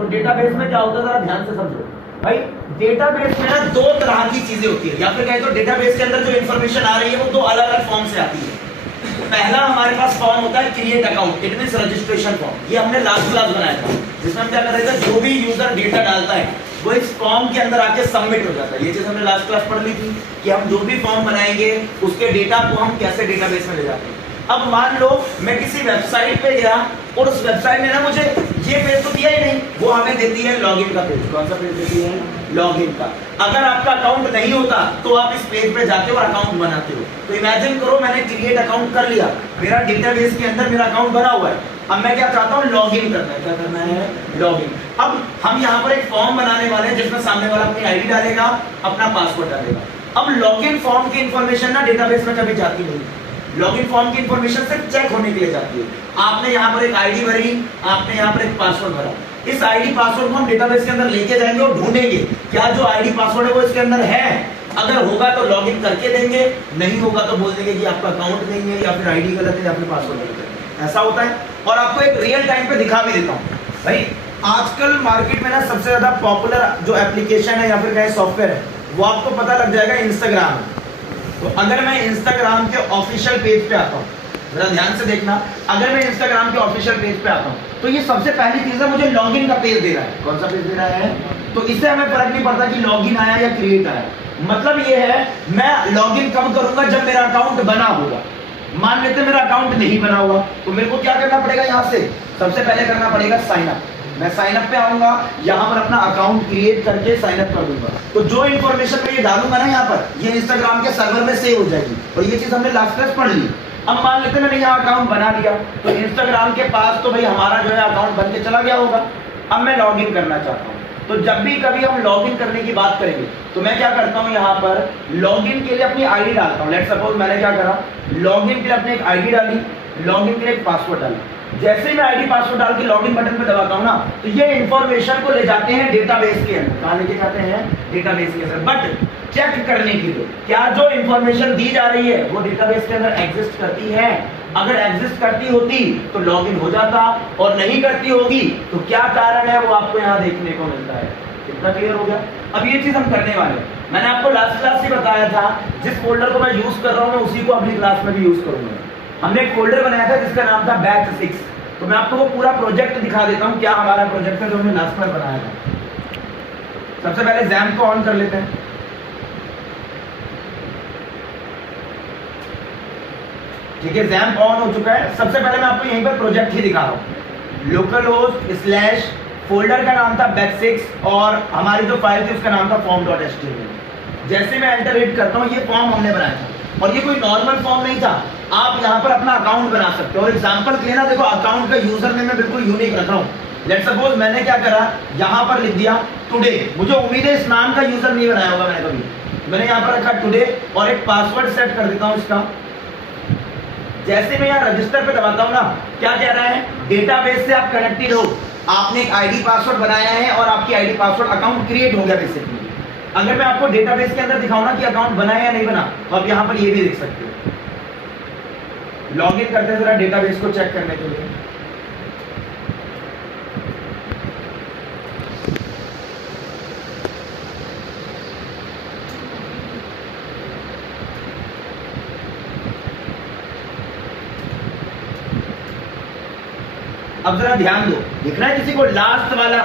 तो डेटाबेस में क्या होता है जरा ध्यान से समझो भाई। डेटाबेस में ना दो तरह की चीजें होती है, या फिर कहें तो डेटाबेस के अंदर जो इन्फॉर्मेशन आ रही है वो दो अलग अलग फॉर्म से आती है। पहला हमारे पास फॉर्म होता है create account, it means registration form. ये हमने लास्ट क्लास बनाया था, जिसमें हम क्या कर रहे थे, जो भी यूजर डेटा डालता है वो इस फॉर्म के अंदर आके सबमिट हो जाता है। ये चीज हमने लास्ट क्लास पढ़ ली थी कि हम जो भी फॉर्म बनाएंगे उसके डेटा को हम कैसे डेटाबेस में ले जाते हैं। अब मान लो मैं किसी वेबसाइट पे गया और उस वेबसाइट ने ना मुझे ये पेज तो दिया ही नहीं, वो हमें देती है लॉगिन का पेज। कौन सा पेज देती है? लॉगिन का। अगर आपका अकाउंट नहीं होता तो आप इस पेज पे जाते हो और अकाउंट बनाते हो। तो इमेजिन करो मैंने क्रिएट अकाउंट कर लिया, मेरा डेटाबेस के अंदर मेरा अकाउंट बना हुआ है। अब मैं क्या चाहता हूँ, लॉगिन करना है। क्या करना है? लॉगिन। अब हम यहाँ पर एक फॉर्म बनाने वाले हैं जिसमें सामने वाला अपनी आईडी डालेगा, अपना पासवर्ड डालेगा। अब लॉगिन फॉर्म की इंफॉर्मेशन ना डेटाबेस में कभी जाती नहीं। लॉगिन फॉर्म की इंफॉर्मेशन सिर्फ चेक होने के लिए जाती है। आपने यहाँ पर एक आईडी भरी, आपने यहाँ पर एक पासवर्ड भरा। इस आईडी पासवर्ड को हम डेटाबेस के अंदर लेके जाएंगे और ढूंढेंगे क्या जो आईडी पासवर्ड है वो इसके अंदर है। अगर होगा तो लॉगिन करके देंगे, नहीं होगा तो बोल देंगे कि आपका अकाउंट नहीं है, या फिर आईडी गलत है, या फिर पासवर्ड गलत है। ऐसा होता है। और आपको एक रियल टाइम पे दिखा भी देता हूँ भाई। आजकल मार्केट में ना सबसे ज्यादा पॉपुलर जो एप्लीकेशन है या फिर कहें सॉफ्टवेयर है, वो आपको पता लग जाएगा इंस्टाग्राम। तो अगर मैं इंस्टाग्राम के ऑफिशियल पेज पे आता हूँ, जरा ध्यान से देखना, अगर मैं इंस्टाग्राम के ऑफिशियल पेज पे आता हूँ तो ये सबसे पहली चीज है, मुझे लॉगिन का पेज दे रहा है। कौन सा पेज दे रहा है? तो इससे हमें फर्क नहीं पड़ता कि लॉगिन आया या क्रिएट आया। मतलब ये है, मैं लॉगिन कब करूंगा? जब मेरा अकाउंट बना होगा। मान लेते मेरा अकाउंट नहीं बना हुआ तो मेरे को क्या करना पड़ेगा? यहाँ से सबसे पहले करना पड़ेगा साइन अप। मैं साइन अप पे आऊंगा, यहाँ पर अपना अकाउंट क्रिएट करके साइन अप कर दूंगा। तो जो इन्फॉर्मेशन मैं ये डालूंगा ना यहाँ पर, ये इंस्टाग्राम के सर्वर में सेव हो जाएगी। और ये चीज हमने लास्ट क्लास पढ़ ली। अब मान लेते मैंने यहाँ अकाउंट बना लिया, तो इंस्टाग्राम के पास तो भाई हमारा जो है अकाउंट बन के चला गया होगा। अब मैं लॉग इन करना चाहता हूँ, तो जब भी कभी हम लॉगिन करने की बात करेंगे तो मैं क्या करता हूँ, यहाँ पर लॉगिन के लिए अपनी आईडी डालता हूँ। लेट्स सपोज मैंने क्या करा, लॉगिन के लिए अपनी एक आईडी डाली, लॉगिन के लिए एक पासवर्ड डाला। जैसे ही मैं आईडी पासवर्ड डाल के लॉगिन बटन पे दबाता हूँ ना, तो ये इंफॉर्मेशन को ले जाते हैं डेटाबेस के अंदर। कहाँ लेके जाते हैं? डेटाबेस के अंदर। बट चेक करने के लिए क्या जो इंफॉर्मेशन दी जा रही है वो डेटाबेस के अंदर एग्जिस्ट करती है। अगर एग्जिस्ट करती होती तो लॉगिन हो जाता, और नहीं करती होगी तो क्या कारण है वो आपको यहाँ देखने को मिलता है। कितना क्लियर हो गया? अब ये चीज हम करने वाले हैं। मैंने आपको लास्ट क्लास से बताया था, जिस फोल्डर को मैं यूज कर रहा हूँ मैं उसी को अगली क्लास में भी यूज करूंगा। हमने एक फोल्डर बनाया था जिसका नाम था बैच 6। तो मैं आपको वो पूरा प्रोजेक्ट दिखा देता हूँ, क्या हमारा प्रोजेक्ट है जो हमने लास्ट में बनाया था। सबसे पहले जैम को ऑन कर लेते हैं। ठीक है, जैम्प ऑन हो चुका है। सबसे पहले मैं आपको यहीं पर प्रोजेक्ट ही दिखा रहा हूँ। लोकल होस्ट स्लैश फोल्डर का नाम था बैच 6 और हमारी जो फाइल थी उसका नाम था form.html। जैसे मैं एंटर हिट करता हूँ, ये फॉर्म हमने बनाया था और ये कोई नॉर्मल फॉर्म नहीं था। आप यहाँ पर अपना अकाउंट बना सकते हो। और एग्जाम्पल के लिए ना देखो, अकाउंट का यूजर नेम मैं बिल्कुल यूनिक रख रहा हूँ। लेट्स सपोज मैंने क्या करा, यहाँ पर लिख दिया टुडे। मुझे उम्मीद है इस नाम का यूजर नहीं बनाया होगा मैंने कभी। मैंने यहाँ पर रखा टुडे और एक पासवर्ड सेट कर देता हूँ इसका। जैसे मैं यहाँ रजिस्टर पे दबाता हूँ ना, क्या कह रहा है, डेटाबेस से आप कनेक्टेड हो, आपने एक आईडी पासवर्ड बनाया है और आपकी आईडी पासवर्ड अकाउंट क्रिएट हो गया बेसिकली। अगर मैं आपको डेटाबेस के अंदर दिखाऊं ना कि अकाउंट बना है या नहीं बना, तो आप यहाँ पर ये भी देख सकते हो। लॉगिन करते हैं जरा डेटाबेस को चेक करने के लिए। अब जरा ध्यान दो, दिख रहा है किसी को लास्ट वाला?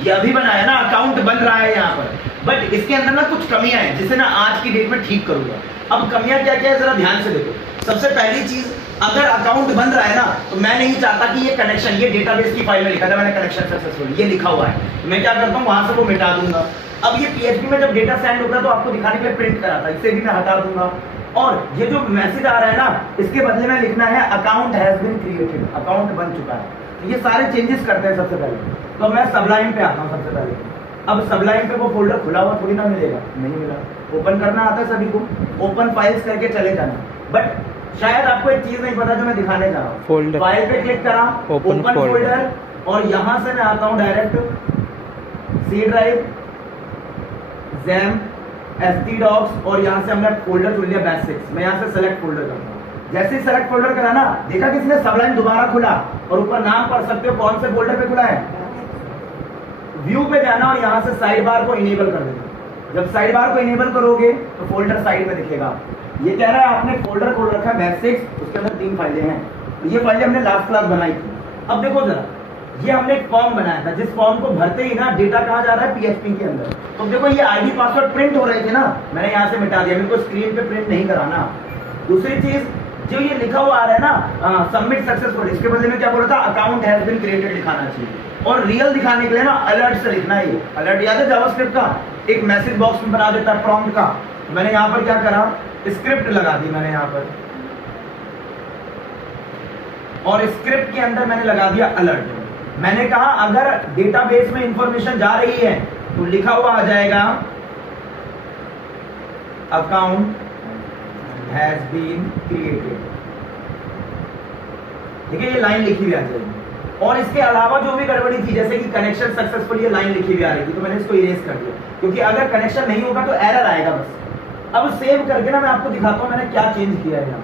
ये अभी बनाया ना, अकाउंट बन रहा है यहाँ पर, बट इसके अंदर ना कुछ कमियां हैं जिसे ना आज की डेट में ठीक करूंगा। अब कमियां क्या क्या है जरा ध्यान से देखो। सबसे पहली चीज, अगर अकाउंट बन रहा है ना, तो मैं नहीं चाहता कि ये कनेक्शन, ये डेटाबेस की फाइल में लिखा था मैंने कनेक्शन सक्सेसफुल, ये लिखा हुआ है, तो मैं क्या करता हूँ वहां से वो मिटा दूंगा। अब ये PHP में जब डेटा सेंड होता है तो आपको दिखाने के लिए प्रिंट करा था, इसे भी मैं हटा दूंगा। और ये जो मैसेज आ रहा है ना, इसके बदले में लिखना है account has been created, account बन चुका है। तो ये सारे चेंजेस करते हैं सबसे पहले। तो मैं सबलाइन पे आता हूँ सबसे पहले। अब सबलाइन पे वो फोल्डर खुला हुआ थोड़ी ना मिलेगा, नहीं मिला। ओपन करना आता है सभी को, ओपन फाइल्स करके चले जाना। बट शायद आपको एक चीज नहीं पता जो मैं दिखाने जा रहा हूँ। फाइल पे क्लिक करा, ओपन फोल्डर, और यहाँ से मैं आता हूँ direct C drive, XAMPP, htdocs, और यहाँ से हमने फोल्डर चुन लिया बैच 6। मैं यहाँ से सेलेक्ट फोल्डर करता हूँ। जैसे ही सेलेक्ट फोल्डर करा ना, देखा किसने सबलाइन दोबारा खुला, और ऊपर नाम पढ़ सकते हो कौन से फोल्डर पे खुला है। व्यू पे जाना और यहाँ से साइड बार को इनेबल कर देना। जब साइड बार को इनेबल करोगे तो फोल्डर साइड में दिखेगा। ये कह रहा है आपने फोल्डर खोल रखा है बेसिक्स, उसके अंदर 3 फाइलें हैं। तो ये फाइलें हमने लास्ट क्लास बनाई थी। अब देखो जरा, ये हमने एक फॉर्म बनाया था, जिस फॉर्म को भरते ही ना डेटा कहाँ जा रहा है, PHP के अंदर। तो देखो ये आईडी पासवर्ड प्रिंट हो रहे थे ना, मैंने यहाँ से मिटा दिया, मेरे को स्क्रीन पे प्रिंट नहीं कराना। दूसरी चीज, जो ये लिखा हुआ आ रहा है ना सबमिट सक्सेसफुल, इसके बदले में क्या बोला था, अकाउंट हैज बीन क्रिएटेड दिखाना चाहिए। और रियल दिखाने के लिए ना अलर्ट से लिखना है। ये अलर्ट याद है जावास्क्रिप्ट का, एक मैसेज बॉक्स में बना देता है प्रॉम्प्ट का। मैंने यहाँ पर क्या करा, स्क्रिप्ट लगा दी मैंने यहाँ पर, और स्क्रिप्ट के अंदर मैंने लगा दिया अलर्ट। मैंने कहा अगर डेटाबेस में इंफॉर्मेशन जा रही है तो लिखा हुआ आ जाएगा अकाउंट हैज बीन क्रिएटेड। ठीक है, ये लाइन लिखी हुई आ जाएगी। और इसके अलावा जो भी गड़बड़ी थी, जैसे कि कनेक्शन सक्सेसफुल, ये लाइन लिखी हुई आ रही थी, तो मैंने इसको इरेज कर दिया, क्योंकि अगर कनेक्शन नहीं होगा तो एरर आएगा बस। अब सेव करके ना मैं आपको दिखाता हूं मैंने क्या चेंज किया है यहाँ।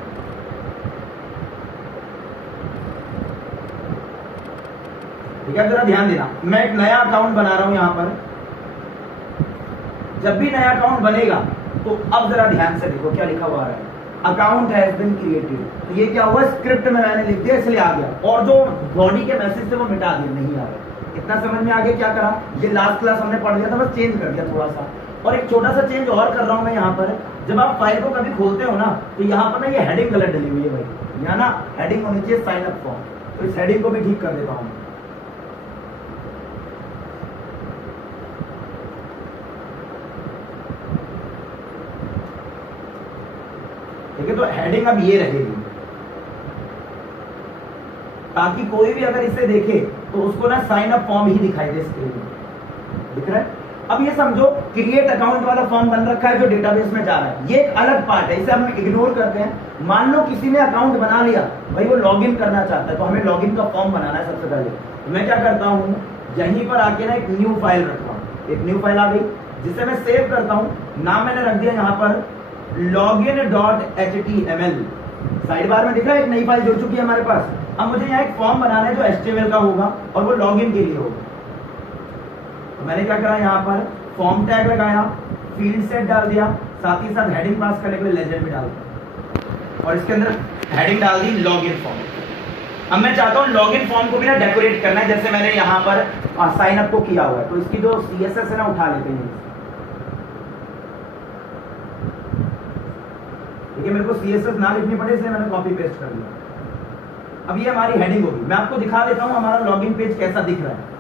ठीक है, जरा ध्यान देना, मैं एक नया अकाउंट बना रहा हूं यहाँ पर। जब भी नया अकाउंट बनेगा तो अब जरा ध्यान से देखो क्या लिखा हुआ आ रहा है, अकाउंट हैज बीन क्रिएटेड। तो ये क्या हुआ, स्क्रिप्ट में मैंने लिख दिया इसलिए आ गया, और जो बॉडी के मैसेज थे वो मिटा दिए, नहीं आ रहे। इतना समझ में आ गया क्या करा, ये लास्ट क्लास हमने पढ़ लिया था, बस चेंज कर दिया थोड़ा सा। और एक छोटा सा चेंज और कर रहा हूं मैं यहाँ पर, जब आप फाइल को कभी खोलते हो ना तो यहाँ पर ना ये हेडिंग गलत डली हुई है भाई, यहाँ ना हेडिंग होनी चाहिए साइन अप फॉर्म, तो इस हेडिंग को भी ठीक कर देता हूँ। ठीक है, तो हेडिंग अब ये रहेगी, ताकि कोई भी अगर इसे देखे तो उसको ना साइन अप फॉर्म ही दिखाई दे स्क्रीन में। दिख रहा है? अब ये समझो क्रिएट अकाउंट वाला फॉर्म बन रखा है जो डेटाबेस में जा रहा है, ये एक अलग पार्ट है, इसे हम इग्नोर करते हैं। मान लो किसी ने अकाउंट बना लिया भाई, वो लॉगिन करना चाहता है, तो हमें लॉगिन का फॉर्म बनाना है सबसे पहले। तो मैं क्या करता हूँ, यहीं पर आके ना एक न्यू फाइल रखता हूँ, एक न्यू फाइल आ गई जिसे मैं सेव करता हूँ। नाम मैंने रख दिया यहाँ पर login.html। साइड बार में दिख रहा है एक नई फाइल जुड़ चुकी है हमारे पास। अब मुझे यहाँ एक फॉर्म बनाना है जो HTML का होगा और वो लॉगिन के लिए होगा। तो मैंने क्या करा, यहाँ पर फॉर्म टैग लगाया, फील्ड सेट डाल दिया, साथ ही साथ हेडिंग पास करने के लिए लेजेंड भी डाल दिया, और इसके अंदर हेडिंग डाल दी लॉगिन फॉर्म। अब मैं चाहता हूँ लॉगिन फॉर्म को भी ना डेकोरेट करना है, जैसे मैंने यहाँ पर साइन अप को किया हुआ है। तो इसकी जो CSS है ना उठा लेते हैं। ठीक है, मेरे को CSS ना लिखनी पड़े इसलिए मैंने कॉपी पेस्ट कर दिया। अब ये हमारी हेडिंग होगी। मैं आपको दिखा देता हूं हमारा लॉगिन पेज कैसा दिख रहा है।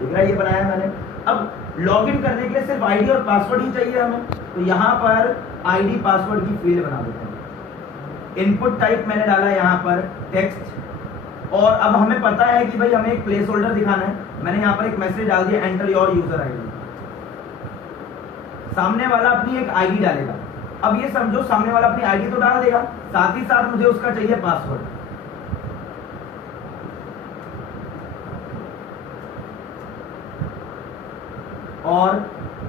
दिख रहा है, ये बनाया है मैंने। अब लॉगिन करने के लिए सिर्फ आईडी और पासवर्ड ही चाहिए हमें, तो यहां पर आईडी पासवर्ड की फील्ड बना देते हैं। इनपुट टाइप मैंने डाला यहाँ पर टेक्स्ट, और अब हमें पता है कि भाई हमें एक प्लेस होल्डर दिखाना है। मैंने यहाँ पर एक मैसेज डाल दिया, एंटर योर यूजर आईडी। सामने वाला अपनी एक आईडी डालेगा। अब ये समझो सामने वाला अपनी आईडी तो डाल देगा, साथ ही साथ मुझे उसका चाहिए पासवर्ड। और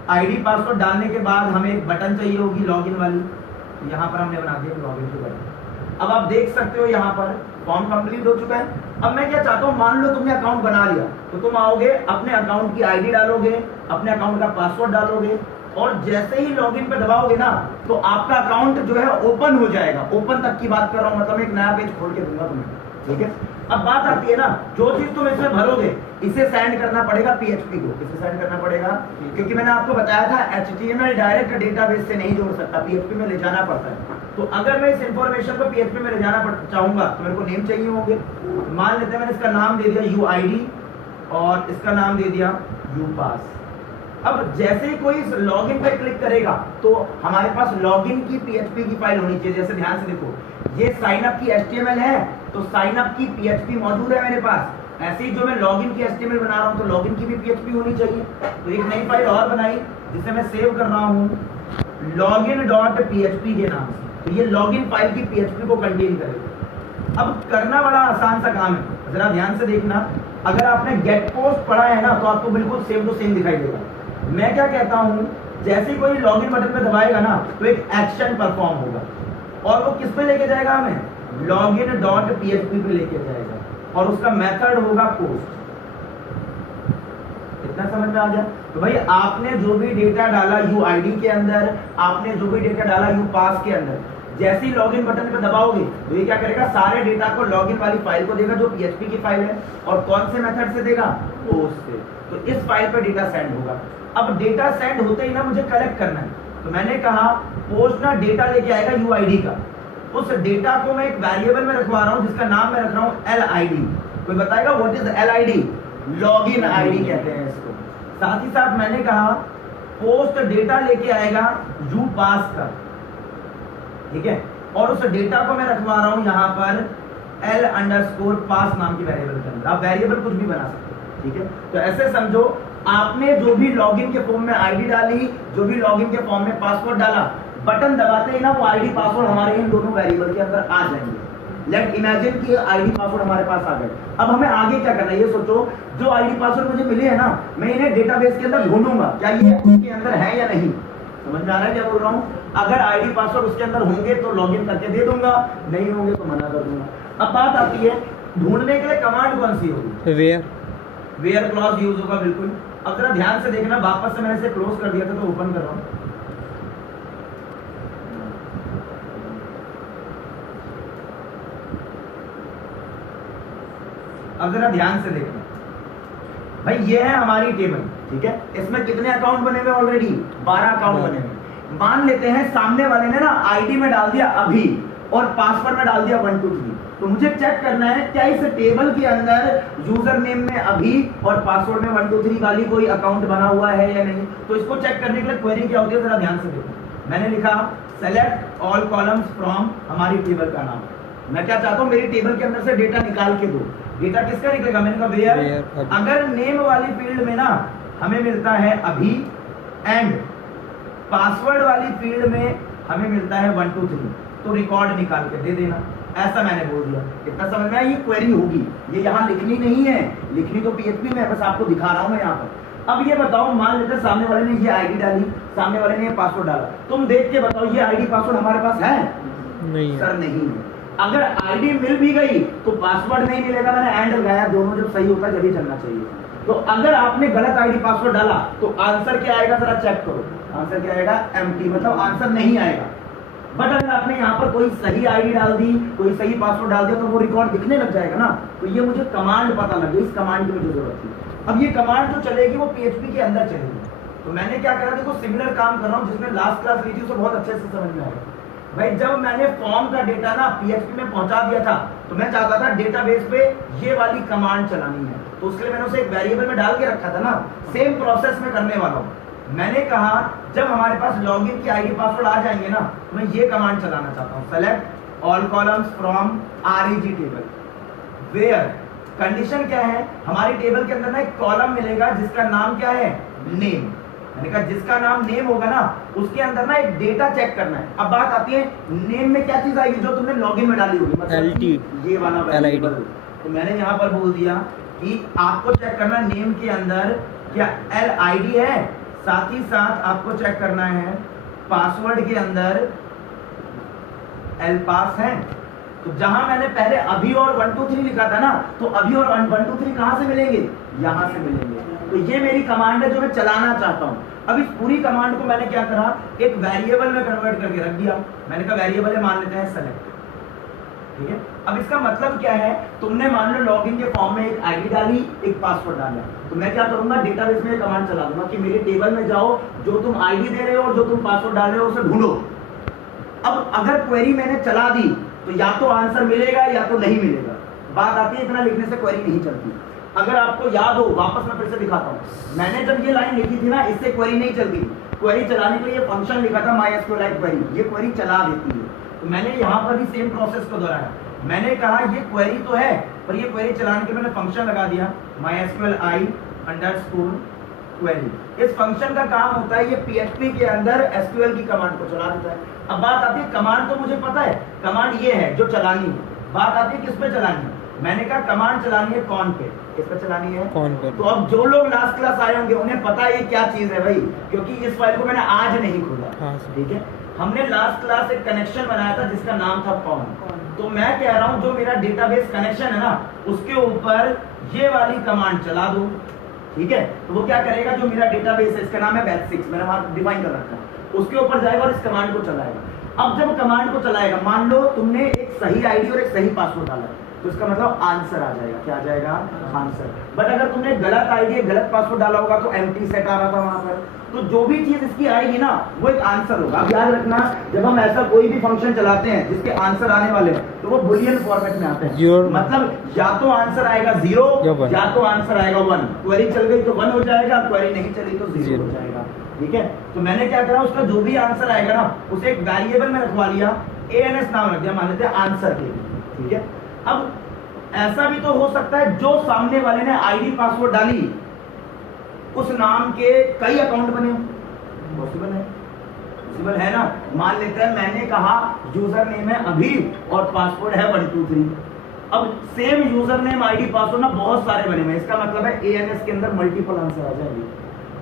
आईडी पासवर्ड डालने के बाद हमें एक बटन चाहिए होगी लॉगिन वाली, तो यहाँ पर हमने बना दिया लॉगिन की बटन। अब आप देख सकते हो यहाँ पर फॉर्म कंप्लीट हो चुका है। अब मैं क्या चाहता हूँ, मान लो तुमने अकाउंट बना लिया, तो तुम आओगे अपने अकाउंट की आईडी डालोगे, अपने अकाउंट का पासवर्ड डालोगे, और जैसे ही लॉगिन पे दबाओगे ना तो आपका अकाउंट जो है ओपन हो जाएगा। ओपन तक की बात कर रहा हूँ, मतलब एक नया पेज खोल के दूंगा तुम्हें। ठीक है, अब बात आती है ना, जो चीज तुम इसमें भरोगे इसे सेंड करना पड़ेगा PHP को। इसे सेंड करना पड़ेगा क्योंकि मैंने आपको बताया था HTML डायरेक्ट डेटाबेस से नहीं जोड़ सकता, PHP में ले जाना पड़ता है। तो अगर मैं इस इंफॉर्मेशन को PHP में ले जाना चाहूंगा तो मेरे को नेम चाहिए होंगे। मान लेते हैं मैंने इसका नाम दे दिया UID और इसका नाम दे दिया UPass। अब जैसे ही कोई इस लॉगिन पे क्लिक करेगा तो हमारे पास लॉगिन की PHP की फाइल होनी चाहिए। जैसे ध्यान से देखो, ये साइन अप की HTML है तो साइन अप की PHP मौजूद है मेरे पास। ऐसे ही जो मैं लॉगिन की HTML बना रहा हूँ तो लॉगिन की भी PHP होनी चाहिए। तो एक नई फाइल और बनाई जिसे मैं सेव कर रहा हूँ login.php के नाम से। तो ये लॉगिन फाइल की PHP को कंटेन करेगा। अब करना बड़ा आसान सा काम है, जरा ध्यान से देखना। अगर आपने गेट पोस्ट पढ़ा है ना तो आपको बिल्कुल सेम टू सेम दिखाई देगा। मैं क्या कहता हूं, जैसे ही कोई लॉगिन बटन पे दबाएगा ना तो एक एक्शन परफॉर्म होगा, और वो किस पे लेके जाएगा हमें, लॉगिन डॉट पीएचपी पे लेके जाएगा और उसका मेथड होगा पोस्ट। इतना समझ में आ गया? तो भाई आपने जो भी डेटा डाला यूआईडी के अंदर, आपने जो भी डेटा डाला यूपास के अंदर, जैसे ही लॉगिन बटन पे दबाओगे तो ये क्या करेगा, सारे डेटा को लॉगिन वाली फाइल को देगा जो पीएचपी की फाइल है, और कौन से मेथड से देगा, पोस्ट से। तो इस फाइल पे डेटा सेंड होगा। अब डेटा सेंड होते ही ना मुझे कलेक्ट करना है, तो मैंने कहा पोस्ट ना डेटा लेके आएगा यूआईडी का, उस डेटा को मैं एक वेरिएबल में रखवा रहा हूं जिसका नाम मैं रख रहा हूं एलआईडी। कोई बताएगा व्हाट इज एलआईडी? लॉगिन आईडी कहते हैं इसको। साथ ही साथ मैंने कहा पोस्ट डेटा लेके आएगा यूपास का, ठीक है, और उस डेटा को मैं रखवा रहा हूं यहां पर l_pass नाम की वेरिएबल के अंदर। आप वेरिएबल कुछ भी बना सकते हैं, ठीक है। तो ऐसे समझो आपने जो भी लॉगिन के फॉर्म में आईडी डाली, जो भी लॉगिन के फॉर्म में पासवर्ड डाला, बटन दबाते ही ना वो आईडी पासवर्ड हमारे इन दोनों वेरिएबल के अंदर आ जाएंगे। लेट इमेजिन कि आईडी पासवर्ड हमारे पास आ गए। अब हमें आगे क्या करना है, ये सोचो जो आईडी पासवर्ड मुझे मिले हैं ना, मैं इन्हें डेटाबेस के अंदर ढूंढूंगा, क्या ये उसके अंदर है या नहीं। समझ में आ रहा है क्या बोल रहा हूँ? अगर आईडी पासवर्ड उसके अंदर होंगे तो लॉगिन करके दे दूंगा, नहीं होंगे तो मना कर दूंगा। अब बात आती है ढूंढने के लिए कमांड कौन सी होगी? वेयर क्लॉज यूज होगा, बिल्कुल। अब जरा ध्यान से देखना, वापस से मैंने इसे क्लोज कर दिया था तो ओपन कर रहा हूं। अब जरा ध्यान से देखना भाई, ये है हमारी टेबल, ठीक है। इसमें कितने अकाउंट बने हुए ऑलरेडी? 12 अकाउंट बने हुए। मान लेते हैं सामने वाले ने ना आईडी में डाल दिया अभी और पासवर्ड में डाल दिया 1 2 3। तो मुझे चेक करना है क्या इस टेबल के अंदर यूजर नेम में अभी और पासवर्ड में 1 2 3 वाली कोई अकाउंट बना हुआ है या नहीं। तो इसको चेक करने के लिए क्वेरी क्या होती है, जरा ध्यान से देखो। मैंने लिखा सेलेक्ट ऑल कॉलम्स फ्रॉम हमारी टेबल का नाम। मैं क्या चाहता हूँ, मेरी टेबल के अंदर से डेटा निकाल के दो। डेटा किसका निकलेगा? मैंने कहा वेयर। अगर नेम वाली फील्ड में ना हमें मिलता है अभी, एंड पासवर्ड वाली फील्ड में हमें मिलता है 1 2 3, तो रिकॉर्ड निकाल के दे देना। ऐसा मैंने बोल दिया। इतना समझ में आया? ये क्वेरी होगी, ये यहाँ लिखनी नहीं है, लिखनी तो पीएचपी में है, बस आपको दिखा रहा हूँ मैं यहाँ पर। अब ये बताओ, मान लेते सामने वाले ने ये आईडी डाली, सामने वाले ने ये पासवर्ड डाला, तुम देख के बताओ ये आईडी पासवर्ड हमारे पास है? नहीं सर, नहीं है। अगर आईडी मिल भी गई तो पासवर्ड नहीं मिलेगा। मैंने एंड लगाया, दोनों जब सही होता है जब ही चलना चाहिए। तो अगर आपने गलत आईडी पासवर्ड डाला तो आंसर क्या आएगा, जरा चेक करो। आंसर क्या आएगा? एम्प्टी, मतलब आंसर नहीं आएगा। बट अगर आपने यहाँ पर कोई सही आईडी डाल दी, कोई सही पासवर्ड डाल दिया, तो वो रिकॉर्ड दिखने लग जाएगा ना। तो ये मुझे कमांड पता लग गई, इस कमांड की मुझे जरूरत थी। अब ये कमांड जो चलेगी वो पीएचपी के अंदर चलेगी। तो मैंने क्या करा, देखो सिमिलर काम कर रहा हूँ जिसमें लास्ट क्लास ली थी, उसको बहुत अच्छे से समझ में आएगा। भाई जब मैंने फॉर्म का डेटा ना पीएचपी में पहुंचा दिया था, तो मैं चाहता था डेटाबेस पे ये वाली कमांड चलानी है, तो उसके लिए मैंने उसे एक वेरिएबल में डाल के रखा था ना। सेम प्रोसेस में करने वाला हूँ। मैंने कहा जब हमारे पास लॉगिन की आईडी पासवर्ड आ जाएंगे ना, तो मैं ये कमांड चलाना चाहता हूँ, select all columns from REG table. Where condition क्या है, हमारी टेबल के अंदर ना एक कॉलम मिलेगा जिसका नाम क्या है, नेम। मैंने कहा जिसका नाम नेम होगा ना, उसके अंदर ना एक डेटा चेक करना है। अब बात आती है नेम में क्या चीज आएगी, जो तुमने लॉगिन में डाली होगी, मतलब ये वाला वेरिएबल। तो मैंने यहाँ पर बोल दिया कि आपको चेक करना नेम के अंदर क्या LID है, साथ ही साथ आपको चेक करना है पासवर्ड के अंदर LPass है। तो जहां मैंने पहले अभी और 1 2 3 लिखा था ना, तो अभी और 1 2 3 कहां से मिलेंगे, यहां से मिलेंगे। तो ये मेरी कमांड है जो मैं चलाना चाहता हूं। अब इस पूरी कमांड को मैंने क्या करा, एक वेरिएबल में कन्वर्ट करके रख दिया। मैंने कहा वेरिएबल है, मान लेते हैं सेलेक्ट, ठीक है। अब इसका मतलब क्या है, तुमने मान लो लॉगिन के फॉर्म में एक आईडी डाली, एक पासवर्ड डाला, तो मैं क्या करूंगा, डेटाबेस में कमांड चला दूंगा कि मेरी टेबल में जाओ, जो तुम आईडी दे रहे हो और जो तुम पासवर्ड डाल रहे हो उसे ढूंढो। अब अगर क्वेरी मैंने चला दी तो या तो आंसर मिलेगा या तो नहीं मिलेगा। बात आती है इतना लिखने से क्वेरी नहीं चलती। अगर आपको याद हो, वापस मैं फिर से दिखाता हूं, मैंने जब ये लाइन लिखी थी ना, इससे क्वेरी नहीं चलती। क्वेरी चलाने के लिए फंक्शन लिखा था MySQLite क्वेरी, ये क्वेरी चला देती है। तो मैंने यहाँ पर भी सेम प्रोसेस को दोहराया। मैंने कहा ये क्वेरी तो है, पर ये क्वेरी चलाने के लिए मैंने फंक्शन लगा दिया MySQLi_query। इस फंक्शन का काम होता है, ये PHP के अंदर SQL की कमांड को चला देता है। अब बात आती है कमांड, तो मुझे पता है कमांड ये है जो चलानी है। बात आती है किस पे चलानी है, मैंने कहा कमांड चलानी है कॉन पे। किस पे चलानी है, कॉन पे। तो अब जो लोग लास्ट क्लास आए होंगे उन्हें पता है ये क्या चीज है भाई, क्योंकि इस फाइल को मैंने आज नहीं खोला, ठीक है। हमने लास्ट क्लास एक कनेक्शन बनाया था जिसका नाम था कॉन। तो मैं कह रहा हूं जो मेरा डेटाबेस कनेक्शन है ना उसके ऊपर ये वाली कमांड चला दो, ठीक है। तो वो क्या करेगा, जो मेरा डेटाबेस है इसका नाम है बैच6, मैंने वहां डिफाइन कर रखा है, उसके ऊपर जाएगा और इस कमांड को चलाएगा। अब जब कमांड को चलाएगा, मान लो तुमने एक सही आईडी और एक सही पासवर्ड डाला है, तो इसका मतलब आंसर आ जाएगा। क्या आ जाएगा? आंसर। बट अगर तुमने गलत आईडी गलत पासवर्ड डाला होगा तो एम्प्टी सेट आ रहा था वहां पर, तो जो भी चीज इसकी आएगी ना वो एक आंसर होगा। अब याद रखना, जब हम ऐसा कोई भी फंक्शन चलाते हैं जिसके आंसर आने वाले हैं तो वो बुलियन फॉर्मेट में आते हैं, मतलब या तो आंसर आएगा 0 या तो आंसर आएगा 1। क्वेरी चल गई तो 1 हो जाएगा, क्वेरी नहीं चली तो 0 हो जाएगा, ठीक है। तो मैंने क्या करा, उसका जो भी आंसर आएगा ना उसे एक वेरिएबल में रखवा लिया, ans नाम रख दिया, मान लेते हैं आंसर के लिए, ठीक है। अब ऐसा भी तो हो सकता है जो सामने वाले ने आईडी पासवर्ड डाली उस नाम के कई अकाउंट बने, पॉसिबल है, पॉसिबल है ना। मान लेते हैं मैंने कहा यूजर नेम है अभी और पासवर्ड है 123। अब same user name ID password ना बहुत सारे बने हुए हैं, इसका मतलब है ans के अंदर मल्टीपल आंसर आ जाएंगे।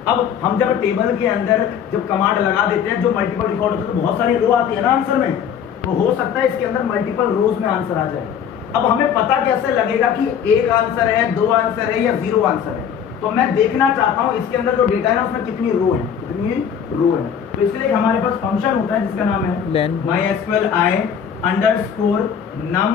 अब हम जब टेबल के अंदर जब कमांड लगा देते हैं, जो मल्टीपल रिकॉर्ड होते हैं तो बहुत सारी रो आती है ना आंसर में, तो हो सकता है इसके अंदर मल्टीपल रोज में आंसर आ जाए। अब हमें पता कैसे लगेगा कि एक आंसर है, 2 आंसर है या 0 आंसर है? तो मैं देखना चाहता हूं इसके अंदर जो डेटा है ना उसमें कितनी रो है, कितनी रो है। तो इसलिए हमारे पास फंक्शन होता है जिसका नाम है mysql i _num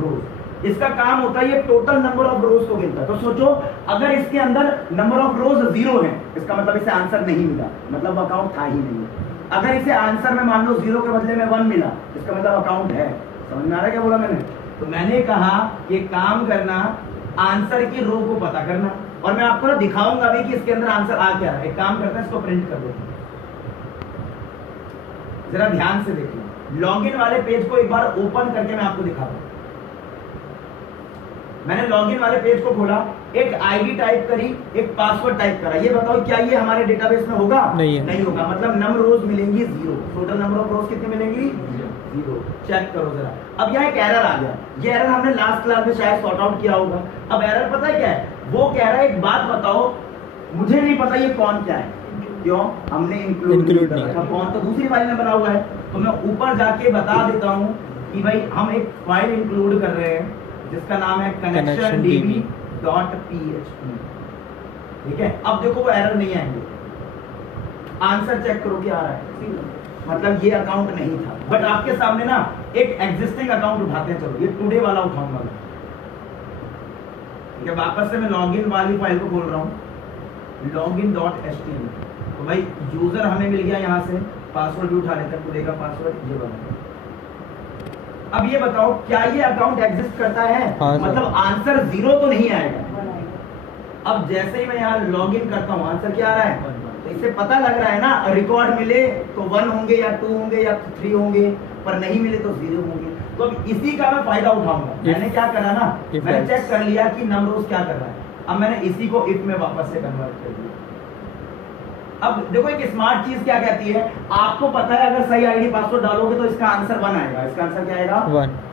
rows। इसका काम होता है ये टोटल नंबर ऑफ रोज को गिनता है। तो सोचो अगर इसके अंदर नंबर ऑफ रोज 0 है, इसका मतलब इसे आंसर नहीं मिला, मतलब अकाउंट था ही नहीं। अगर इसे आंसर में मान लो 0 के बदले में 1 मिला, इसका मतलब अकाउंट है। समझ में आ रहा है क्या बोला मैंने? तो मैंने कहा कि काम करना, आंसर की रो को पता करना, और मैं आपको ना दिखाऊंगा भी कि इसके अंदर आंसर आ क्या रहा है। एक काम करते हैं, इसको प्रिंट कर देते हैं, जरा ध्यान से देखिए। लॉगिन वाले पेज को एक बार ओपन करके मैं आपको दिखा दूं। मैंने लॉगिन वाले पेज को खोला, एक आईडी टाइप करी, एक पासवर्ड टाइप करा। ये बताओ क्या ये हमारे डेटाबेस में होगा? नहीं होगा, मतलब नंबर रोज मिलेंगी 0। टोटल नंबर ऑफ रोज कितनी मिलेंगी? 0। चेक करो जरा। अब यहाँ एक एरर आ गया, ये एरर हमने लास्ट क्लास में शायद सॉर्ट आउट किया होगा। अब एरर पता है क्या है? वो कह रहा है एक बात बताओ, मुझे नहीं पता ये कौन क्या है। क्यों? हमने इंक्लूड नहीं रखा, कौन तो दूसरी फाइल में बना हुआ है। तो मैं ऊपर जाके बता देता हूँ कि भाई हम एक फाइल इंक्लूड कर रहे हैं जिसका नाम है connectiondb.php, ठीक है। अब देखो वो एरर नहीं आएंगे, आंसर चेक करो क्या आ रहा है, मतलब ये अकाउंट नहीं था। बट आपके सामने ना एक एग्जिस्टिंग अकाउंट उठाते हैं, चलो ये टुडे वाला उठाऊंगा मैं, ठीक है। वापस से मैं लॉगिन वाली फाइल को खोल रहा हूँ, login.html। तो भाई यूजर हमें मिल गया, यहाँ से पासवर्ड भी उठा लेते हैं, टुडे का पासवर्ड ये वाला। अब ये बताओ क्या ये अकाउंट एग्जिस्ट करता है? मतलब आंसर 0 तो नहीं आएगा। अब जैसे ही मैं यहाँ लॉगिन करता हूँ, आंसर क्या आ रहा है? तो इससे पता लग रहा है ना, रिकॉर्ड मिले तो 1 होंगे या 2 होंगे या 3 होंगे, पर नहीं मिले तो 0 होंगे। तो अब इसी का मैं फायदा उठाऊंगा। मैंने क्या करा ना, मैंने चेक कर लिया कि नंबरोज क्या कर रहा है। अब मैंने इसी को इफ में वापस से कन्वर्ट कर दिया। अब देखो एक स्मार्ट चीज क्या कहती है, आपको पता है अगर सही आईडी पासवर्ड डालोगे तो इसका आंसर 1 आएगा। इसका आंसर क्या आएगा?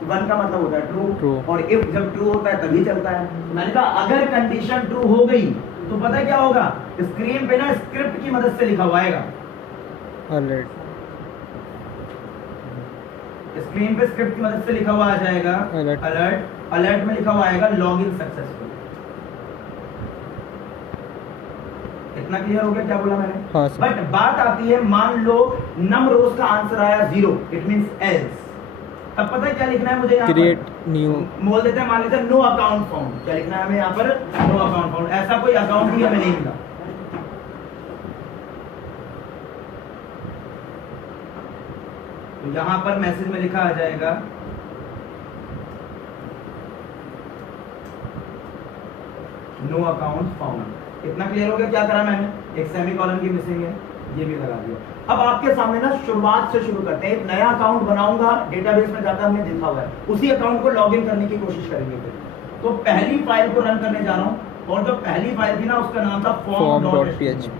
1 का मतलब होता है ट्रू, और इफ जब ट्रू होता है तभी चलता है। मैंने कहा अगर कंडीशन ट्रू हो गई तो पता है क्या होगा, स्क्रीन पे ना स्क्रिप्ट की मदद से लिखा हुआ आएगा, अलर्ट। स्क्रीन पे स्क्रिप्ट की मदद से लिखा हुआ आ जाएगा अलर्ट। अलर्ट में लिखा हुआ आएगा लॉगिन सक्सेसफुल। इतना क्लियर हो गया क्या बोला मैंने? हाँ, बट बात आती है, मान लो नम रोज का आंसर आया 0, इट मींस एल्स। अब पता है क्या लिखना है मुझे? क्रिएट न्यू बोल देते हैं, मान लेते हैं नो अकाउंट फाउंड। क्या लिखना है हमें यहाँ पर? No account found. ऐसा कोई अकाउंट ही हमें नहीं मिला। तो यहां पर मैसेज में लिखा आ जाएगा नो अकाउंट फाउंड। इतना क्लियर हो गया क्या करा मैंने? एक सेमीकोलन की मिसिंग है, ये भी लगा दिया। अब आपके सामने ना शुरुआत से शुरू करते हैं। एक नया अकाउंट बनाऊंगा, डेटाबेस में जाकर हमने देखा हुआ है, उसी अकाउंट को लॉगिन करने की कोशिश करेंगे। तो पहली फाइल को रन करने जा रहा हूं, और जो पहली फाइल थी ना उसका नाम था form.php।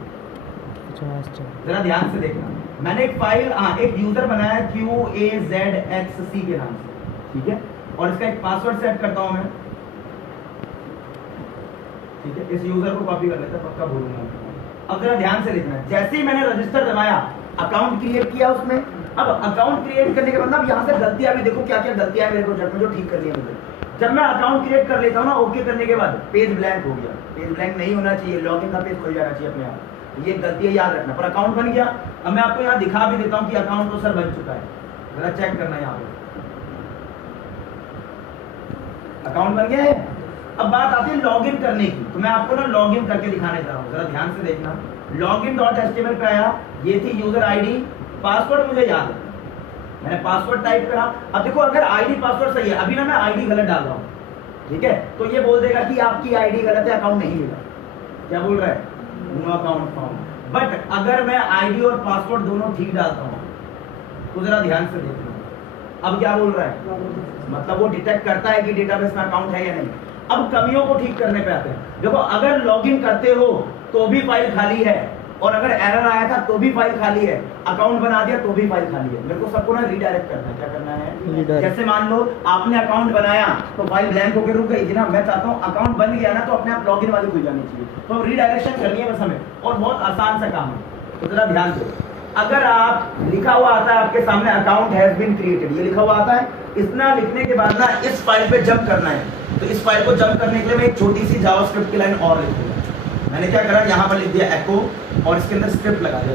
जरा ध्यान से देखना, मैंने एक फाइल एक यूजर बनाया QAZXC के नाम से, ठीक है। और इसका एक पासवर्ड सेट करता हूं मैं, ठीक है। इस यूजर को कॉपी कर लेता, पक्का बोलूंगा। अब जरा ध्यान से देखना, जैसे ही मैंने रजिस्टर दबाया, अकाउंट क्रिएट किया उसमें, अब अकाउंट क्रिएट करने के बाद ना अब यहाँ से गलतियां भी देखो, क्या क्या गलतियां मेरे प्रोजेक्ट में जो ठीक करनी है मुझे। जब मैं अकाउंट क्रिएट कर लेता हूँ ना, ओके करने के बाद पेज ब्लैंक हो गया। पेज ब्लैंक नहीं होना चाहिए, लॉगिन का पेज खुल जाना चाहिए अपने आप। ये गलतियां याद रखना। पर अकाउंट बन गया। अब मैं आपको यहाँ दिखा भी देता हूँ कि अकाउंट तो सर बन चुका है, जरा चेक करना यहाँ पे। अकाउंट बन गया है। अब बात आती है लॉगिन करने की, तो मैं आपको ना लॉगिन करके दिखाने जा रहा हूँ, जरा ध्यान से देखना। login.html पे आया, ये थी यूजर आईडी, पासवर्ड मुझे याद है, मैंने पासवर्ड टाइप करा। अब देखो अगर आईडी पासवर्ड सही है, अभी ना मैं आईडी गलत डाल रहा हूँ, ठीक है, तो ये बोल देगा कि आपकी आईडी गलत है, अकाउंट नहीं मिला। क्या बोल रहा है? No account found. बट अगर मैं आईडी और पासवर्ड दोनों ठीक डालता हूँ तो जरा ध्यान से देखना। अब क्या बोल रहा है? मतलब वो डिटेक्ट करता है कि डेटाबेस में अकाउंट है या नहीं। अब कमियों को ठीक करने पे आते हैं। देखो अगर लॉगिन करते हो तो भी फाइल खाली है, और अगर एरर आया था तो भी फाइल खाली है, अकाउंट बना दिया तो भी फाइल खाली है। मेरे को सबको ना रीडायरेक्ट करना है। क्या करना है? जैसे मान लो आपने अकाउंट बनाया तो फाइल ब्लैंक होकर रुक गई थी ना, मैं चाहता हूँ अकाउंट बन गया ना तो अपने आप लॉगिन वाली खुल जानी चाहिए। तो रीडायरेक्शन करनी है बस हमें, और बहुत आसान सा काम है। तो जरा ध्यान दो, अगर आप लिखा हुआ आता है आपके सामने अकाउंट हैज बीन क्रिएटेड, ये लिखा हुआ आता है, इतना लिखने के बाद ना इस फाइल पे जंप करना है। तो इस फाइल को जंप करने के लिए मैं एक छोटी सी जावास्क्रिप्ट की लाइन और लिखूंगा। मैंने क्या करा, यहाँ पर लिख दिया एको और इसके अंदर स्क्रिप्ट लगा दिया।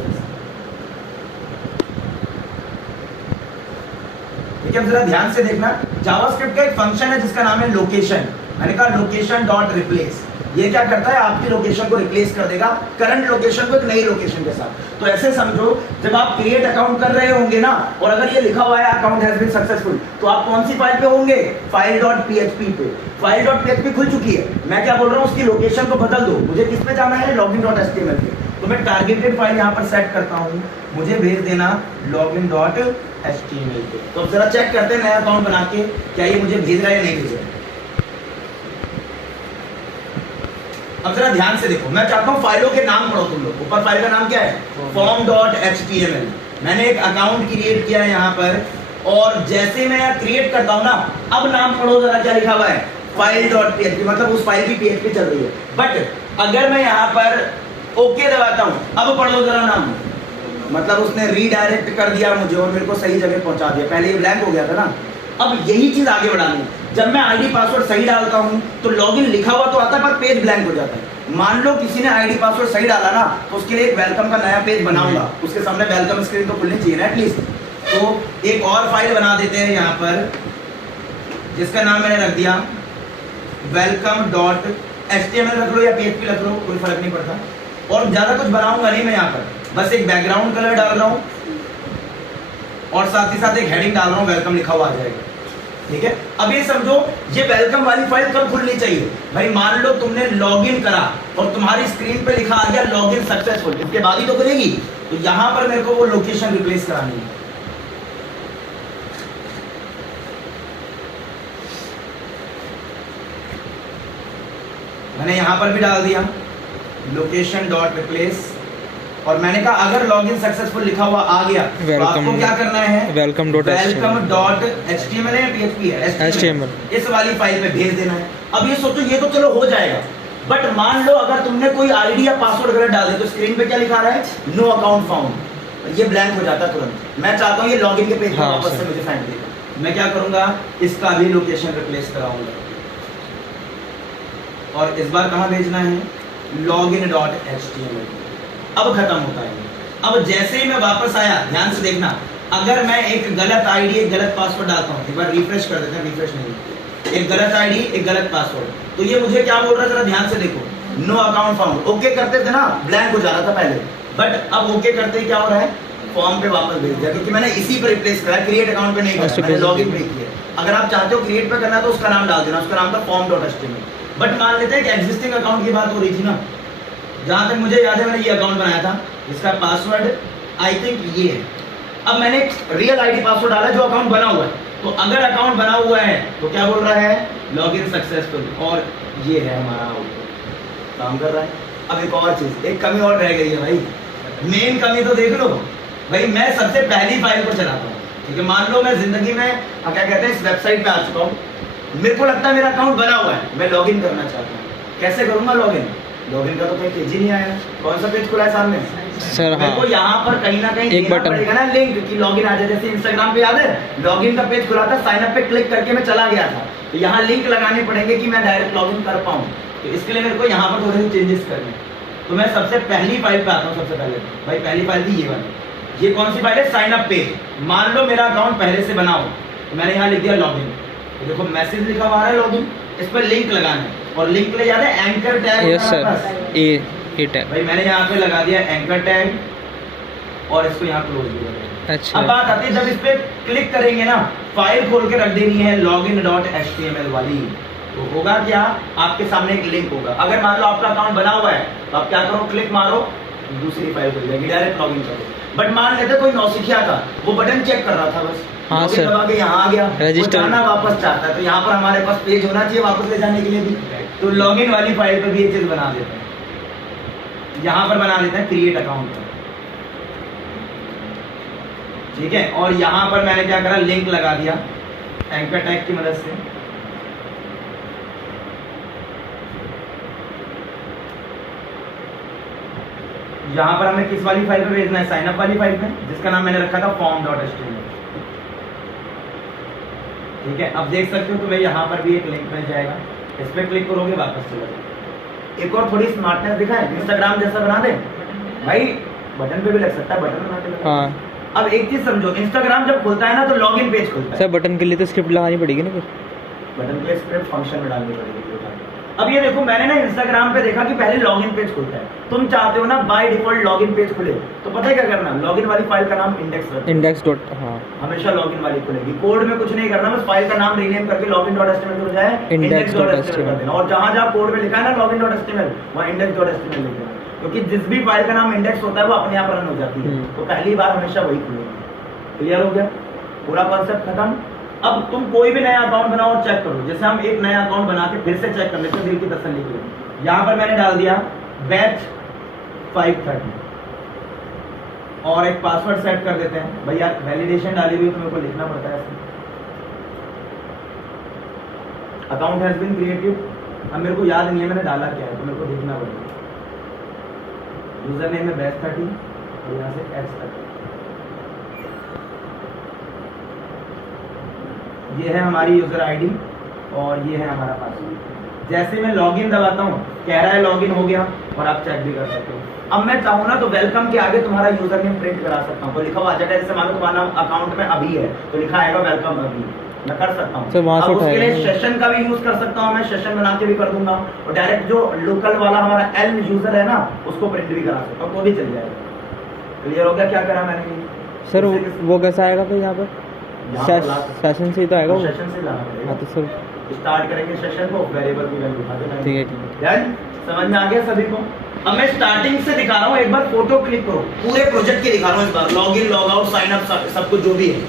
ठीक है, जरा ध्यान से देखना। जावास्क्रिप्ट का एक फंक्शन है जिसका नाम है लोकेशन। मैंने कहा लोकेशन डॉट रिप्लेस, ये क्या करता है, आपकी लोकेशन को रिप्लेस कर देगा करंट लोकेशन को एक नई लोकेशन के साथ। तो ऐसे समझो, जब आप क्रिएट अकाउंट कर रहे होंगे ना, और अगर ये लिखा हुआ है अकाउंट हैज बीन सक्सेसफुल, तो आप कौन सी फाइल पे होंगे? फाइल डॉट पीएचपी पे। फाइल डॉट पीएचपी खुल चुकी है, मैं क्या बोल रहा हूँ, उसकी लोकेशन को बदल दो। मुझे किस पे जाना है? लॉगिन डॉट एचटीएमएल पे। तो मैं टारगेटेड फाइल यहाँ पर सेट करता हूँ, मुझे भेज देना लॉगिन डॉट एचटीएमएल पे। तो अब जरा चेक करते हैं नया अकाउंट बना के क्या ये मुझे भेज रहा है या नहीं भेज रहा है। अब जरा ध्यान से देखो, मैं चाहता हूं फाइलों के नाम पढ़ो तुम लोग। ऊपर फाइल का नाम क्या है? form.html। मैंने एक अकाउंट क्रिएट किया है यहाँ पर, और जैसे मैं क्रिएट करता हूं ना, अब नाम पढ़ो जरा, क्या लिखा हुआ है? file.php, मतलब उस फाइल की php चल रही है। बट अगर मैं यहाँ पर ओके दबाता हूं, अब पढ़ो जरा नाम, मतलब उसने रीडायरेक्ट कर दिया मुझे और मेरे को सही जगह पहुंचा दिया। पहले ये ब्लैंक हो गया था ना। अब यही चीज आगे बढ़ानी है। जब मैं आईडी पासवर्ड सही डालता हूं तो लॉगिन लिखा हुआ तो आता है पर पेज ब्लैंक हो जाता है। मान लो किसी ने आईडी पासवर्ड सही डाला ना, तो उसके लिए एक वेलकम का नया पेज बनाऊंगा, उसके सामने वेलकम स्क्रीन तो खुलनी चाहिए ना एटलीस्ट। तो एक और फाइल बना देते हैं यहाँ पर, जिसका नाम मैंने रख दिया वेलकम डॉट एचटीएमएल। रख लो या पीएचपी रख लो, कोई फर्क नहीं पड़ता। और ज्यादा कुछ बनाऊंगा नहीं मैं यहाँ पर, बस एक बैकग्राउंड कलर डाल रहा हूँ और साथ ही साथ एक हेडिंग डाल रहा हूँ, वेलकम लिखा हुआ आ जाएगा। ठीक है, अब ये समझो, ये वेलकम वाली फाइल कब खुलनी चाहिए भाई? मान लो तुमने लॉगिन करा और तुम्हारी स्क्रीन पे लिखा आ गया लॉगिन सक्सेसफुल, इसके बाद ही तो खुलेगी। तो यहां पर मेरे को वो लोकेशन रिप्लेस करानी है। मैंने यहां पर भी डाल दिया लोकेशन डॉट रिप्लेस, और मैंने कहा अगर लॉगिन सक्सेसफुल लिखा हुआ आ गया तो आपको क्या करना है? वेलकम डॉट एचटीएमएल है या पीएचपी है? एचटीएमएल। इस वाली फाइल पे भेज देना है। अब ये सोचो, ये तो चलो हो जाएगा, बट मान लो अगर तुमने कोई आईडी या पासवर्ड गलत डाल दिया तो स्क्रीन पे क्या लिखा रहा है? No account found. ये ब्लैंक हो जाता है तुरंत। मैं चाहता हूँ ये लॉगिन के पेज पर वापस से मुझे फाइंड देगा। मैं क्या करूंगा, इसका भी लोकेशन रिप्लेस कराऊंगा, और इस बार कहाँ भेजना है? Login dot HTML. अब खत्म होता है। अब जैसे ही मैं वापस आया, ध्यान से देखना, अगर मैं एक गलत आईडी एक गलत पासवर्ड डालता हूँ, एक बार रिफ्रेश कर देते हैं, रिफ्रेश नहीं, एक गलत आईडी एक गलत पासवर्ड, तो ये मुझे क्या बोल रहा है? जरा ध्यान से देखो, नो अकाउंट फाउंड। ओके करते थे ना, ब्लैंक हो जा रहा था पहले, बट अब ओके करते ही क्या हो रहा है? फॉर्म पे वापस भेज दिया, क्योंकि मैंने इसी पे रिप्लेस करा, क्रिएट अकाउंट पे नहीं करा, मैंने लॉगिन पे किया। अगर आप चाहते हो क्रिएट पे करना है तो उसका नाम डाल देना, उसका नाम था form.html। बट मान लेते हैं कि एग्जिस्टिंग अकाउंट की बात हो रही थी ना, जहां तक मुझे याद है मैंने ये अकाउंट बनाया था, इसका पासवर्ड आई थिंक ये है। अब मैंने रियल आईडी पासवर्ड डाला जो अकाउंट बना हुआ है, तो अगर अकाउंट बना हुआ है तो क्या बोल रहा है? लॉगिन सक्सेसफुल, और ये है हमारा आउटपुट, काम कर रहा है। अब एक और चीज, एक कमी और रह गई है भाई, मेन कमी तो देख लो भाई। मैं सबसे पहली फाइल को चलाता हूँ, ठीक है, मान लो मैं जिंदगी में क्या कहते हैं इस वेबसाइट पे आ चुका हूँ, मेरे को लगता है मेरा अकाउंट बना हुआ है, मैं लॉगिन करना चाहता हूँ। कैसे करूंगा लॉगिन? लॉगिन का तो कोई पेज ही नहीं आया। कौन सा पेज खुला है सामने? सर मेरे को हाँ यहाँ पर कहीं ना कहीं एक देना बटन। पड़ेगा ना लिंक कि लॉगिन आ जाए। जैसे इंस्टाग्राम पे याद है लॉगिन का पेज खुला था, साइन अप पे क्लिक करके मैं चला गया था, तो यहाँ लिंक लगाने पड़ेंगे कि मैं डायरेक्ट लॉगिन कर पाऊँ। तो इसके लिए मेरे को यहाँ पर थोड़े से चेंजेस करने। तो मैं सबसे पहली फाइल पे आता हूँ। सबसे पहले भाई पहली फाइल थी ये वाली। ये कौन सी फाइल है? Sign up page. मान लो मेरा अकाउंट पहले से बना हो, तो मैंने यहाँ लिख दिया लॉगिन। तो देखो मैसेज लिखा हुआ है लॉगिन, इस पर लिंक लगाना है और लिंक ले जाते हैं एंकर टैग। यस सर, ए टैग। भाई मैंने यहाँ पे लगा दिया एंकर टैग और इसको यहाँ क्लोज भी कर दिया। अच्छा अब बात आती है जब इस पे क्लिक करेंगे ना, फाइल खोल के रख देनी है login.html वाली। तो होगा क्या, आपके सामने एक लिंक होगा। अगर मान लो आपका अकाउंट बना हुआ है तो आप क्या करो, क्लिक मारो, दूसरी फाइल खुल जाएगी, डायरेक्ट लॉगिन करो। बट मान लेते कोई नौसिखिया था, वो बटन चेक कर रहा था बस, हाँ लॉगिन सर। दबा के यहाँ आ गया, वो रजिस्टर। जाना वापस चाहता है, तो यहाँ पर हमारे पास पेज होना चाहिए वापस ले जाने के लिए भी। तो लॉगिन वाली फाइल पे भी ये चीज बना देते हैं। यहाँ पर बना देते हैं क्रिएट अकाउंट, ठीक है। और यहाँ पर मैंने क्या करा, लिंक लगा दिया एंकर टैग की मदद से। यहाँ पर हमें किस वाली फाइल पे भेजना है? साइन अप वाली फाइल पे, जिसका नाम मैंने रखा था form.html, ठीक है। अब देख सकते हो तुम्हें यहाँ पर भी एक लिंक मिल जाएगा, इस पे क्लिक करोगे वापस चला जाएगा। एक और थोड़ी स्मार्टनेस दिखाए, इंस्टाग्राम जैसा बना दे भाई, बटन पे भी लग सकता है, बटन बना के लगा। हाँ अब एक चीज समझो, इंस्टाग्राम जब खुलता है ना तो लॉगिन पेज खुलता है। सर, बटन के लिए तो स्क्रिप्ट लगानी पड़ेगी ना फिर। बटन के स्क्रिप्ट फंक्शन में डालनी पड़ेगी। अब ये देखो मैंने ना इंस्टाग्राम पे देखा कि पहले लॉगिन पेज खुलता है। तुम चाहते हो ना बाय डिफॉल्ट लॉगिन पेज खुले, तो पता है क्या करना, लॉगिन वाली फाइल का नाम इंडेक्स रखना। इंडेक्स डॉट, हाँ हमेशा लॉगिन वाली खुलेगी। कोड में कुछ नहीं करना, बस फाइल का नाम रीनेम करके login.html हो जाए index.html कर देना। और जहां जहां कोड में लिखा है ना login.html, वहां index.html लिख देना, क्योंकि जिस भी फाइल का नाम इंडेक्स होता है वो अपने आप रन हो जाती है। तो पहली बार हमेशा वही खुलेगा। क्लियर हो गया पूरा कॉन्सेप्ट खत्म। अब तुम कोई भी नया अकाउंट बनाओ और चेक करो। जैसे हम एक नया अकाउंट बना के फिर से चेक कर लेते हैं दिल की तसल्ली के लिए। यहाँ पर मैंने डाल दिया बैच 530 और एक पासवर्ड सेट कर देते हैं। भाई यार वैलिडेशन डाली हुई तो मेरे को लिखना पड़ता है इसमें। अकाउंट हैज बीन क्रिएटेड, अब मेरे को याद नहीं है मैंने डाला क्या है, तो मेरे को देखना पड़ेगा। यूजर नेम है बैच 30 और यहाँ से X तक। ये है हमारी यूजर आईडी और ये है हमारा पासवर्ड। जैसे मैं लॉगिन दबाता हूँ, कह रहा है लॉगिन हो गया, और आप चेक भी कर सकते हो। अब मैं चाहूँ ना तो वेलकम के आगे तुम्हारा यूजर नेम प्रिंट करा सकता हूँ, तो लिखा हुआ आ जाएगा। जैसे मानो तुम्हारा अकाउंट में अभी है तो लिखा आएगा वेलकम अभी, मैं कर सकता हूँ। सर, वहाँ से अब उसके लिए उठाएगा। सेशन का भी यूज कर सकता हूँ, मैं सेशन बना के भी कर दूंगा, और डायरेक्ट जो लोकल वाला हमारा एल यूजर है ना उसको प्रिंट भी करा सकता हूँ, तो भी चल जाएगा। क्लियर हो गया क्या करा मैंने? सर वो कैसा आएगा फिर यहाँ पर? सेशन से ही तो आएगा वो। सेशन से लाना पड़ेगा। हाँ तो सर स्टार्ट करेंगे सेशन को, वेरिएबल की वैल्यू उठा देना। ठीक है। यार समझ में आ गया सभी को? अब मैं स्टार्टिंग से दिखा रहा हूँ, एक बार फोटो क्लिक करो, पूरे प्रोजेक्ट की दिखा रहा हूँ इस बार, log in log out sign up सब कुछ जो भी है।